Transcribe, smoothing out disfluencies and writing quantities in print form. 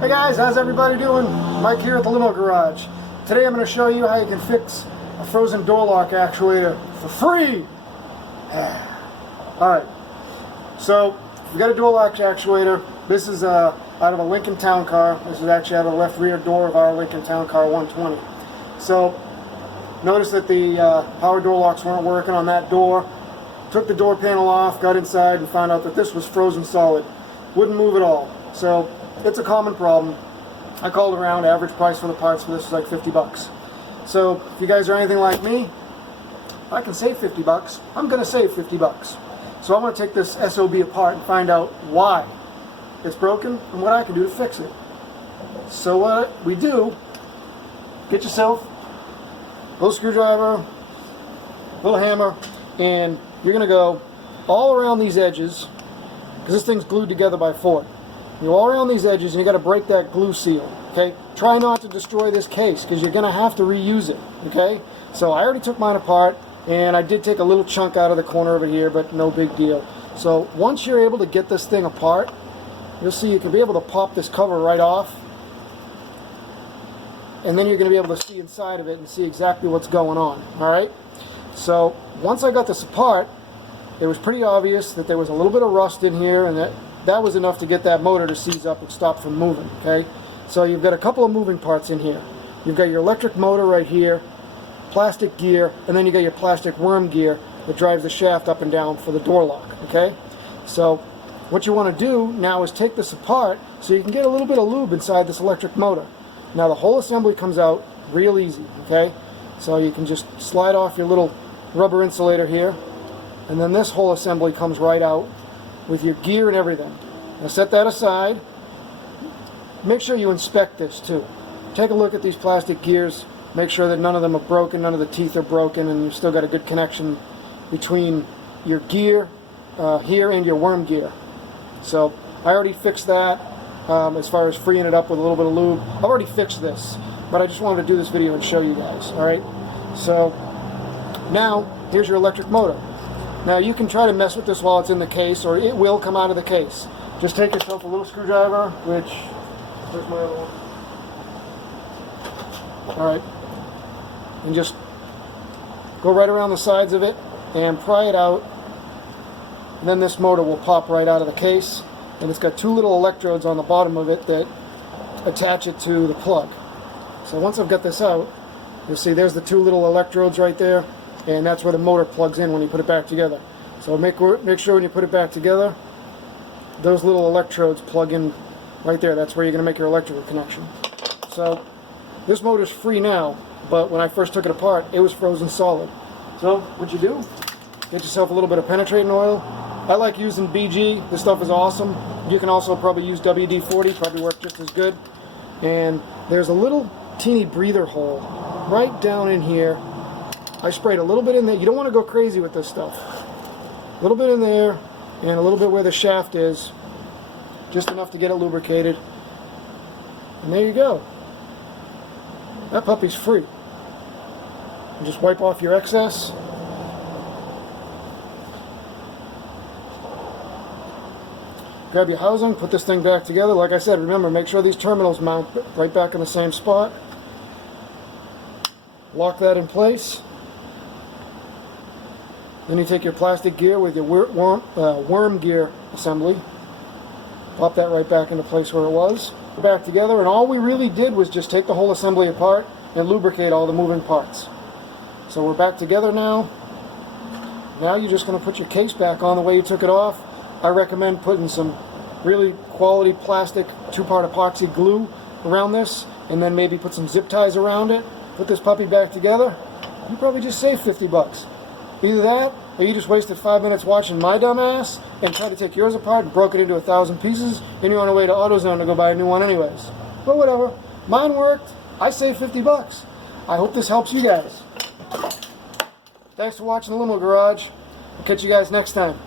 Hey guys, how's everybody doing? Mike here at the Limo Garage. Today I'm going to show you how you can fix a frozen door lock actuator for free. Alright, so we got a door lock actuator. This is out of a Lincoln Town Car. This is actually out of the left rear door of our Lincoln Town Car 120. So notice that the power door locks weren't working on that door. Took the door panel off, got inside and found out that this was frozen solid. Wouldn't move at all. So it's a common problem. I called around. Average price for the parts for this is like 50 bucks. So if you guys are anything like me, I can save 50 bucks. I'm going to save 50 bucks. So I'm going to take this SOB apart and find out why it's broken and what I can do to fix it. So what we do, get yourself a little screwdriver, a little hammer, and you're going to go all around these edges, because this thing's glued together by Ford. You go all around these edges and you got to break that glue seal. Okay, try not to destroy this case because you're going to have to reuse it. Okay, so I already took mine apart and I did take a little chunk out of the corner over here, but no big deal. So once you're able to get this thing apart, you'll see you can be able to pop this cover right off, and then you're going to be able to see inside of it and see exactly what's going on. Alright, so once I got this apart, it was pretty obvious that there was a little bit of rust in here, and that was enough to get that motor to seize up and stop from moving. Okay, so you've got a couple of moving parts in here. You've got your electric motor right here, plastic gear, and then you got your plastic worm gear that drives the shaft up and down for the door lock. Okay, so what you want to do now is take this apart so you can get a little bit of lube inside this electric motor. Now the whole assembly comes out real easy. Okay, so you can just slide off your little rubber insulator here, and then this whole assembly comes right out with your gear and everything. Now set that aside. Make sure you inspect this too. Take a look at these plastic gears. Make sure that none of them are broken, none of the teeth are broken, and you've still got a good connection between your gear here and your worm gear. So I already fixed that as far as freeing it up with a little bit of lube. I've already fixed this, but I just wanted to do this video and show you guys. Alright, so now here's your electric motor. Now you can try to mess with this while it's in the case, or it will come out of the case. Just take yourself a little screwdriver, which, where's my other one? Alright, and just go right around the sides of it and pry it out, and then this motor will pop right out of the case, and it's got two little electrodes on the bottom of it that attach it to the plug. So once I've got this out, you'll see there's the two little electrodes right there, and that's where the motor plugs in when you put it back together. So make sure when you put it back together, those little electrodes plug in right there. That's where you're going to make your electrical connection. So this motor's free now, but when I first took it apart, it was frozen solid. So what you do, get yourself a little bit of penetrating oil. I like using BG. This stuff is awesome. You can also probably use WD-40, probably work just as good. And there's a little teeny breather hole right down in here. I sprayed a little bit in there. You don't want to go crazy with this stuff. A little bit in there and a little bit where the shaft is, just enough to get it lubricated. And there you go. That puppy's free. And just wipe off your excess. Grab your housing, put this thing back together. Like I said, remember, make sure these terminals mount right back in the same spot. Lock that in place. Then you take your plastic gear with your worm gear assembly, pop that right back into place where it was, back together, and all we really did was just take the whole assembly apart and lubricate all the moving parts. So we're back together now. Now you're just going to put your case back on the way you took it off. I recommend putting some really quality plastic 2-part epoxy glue around this, and then maybe put some zip ties around it. Put this puppy back together. You probably just saved 50 bucks. Either that, or you just wasted 5 minutes watching my dumb ass and tried to take yours apart and broke it into 1,000 pieces, and you're on the way to AutoZone to go buy a new one anyways. But whatever. Mine worked. I saved 50 bucks. I hope this helps you guys. Thanks for watching the Limo Garage. I'll catch you guys next time.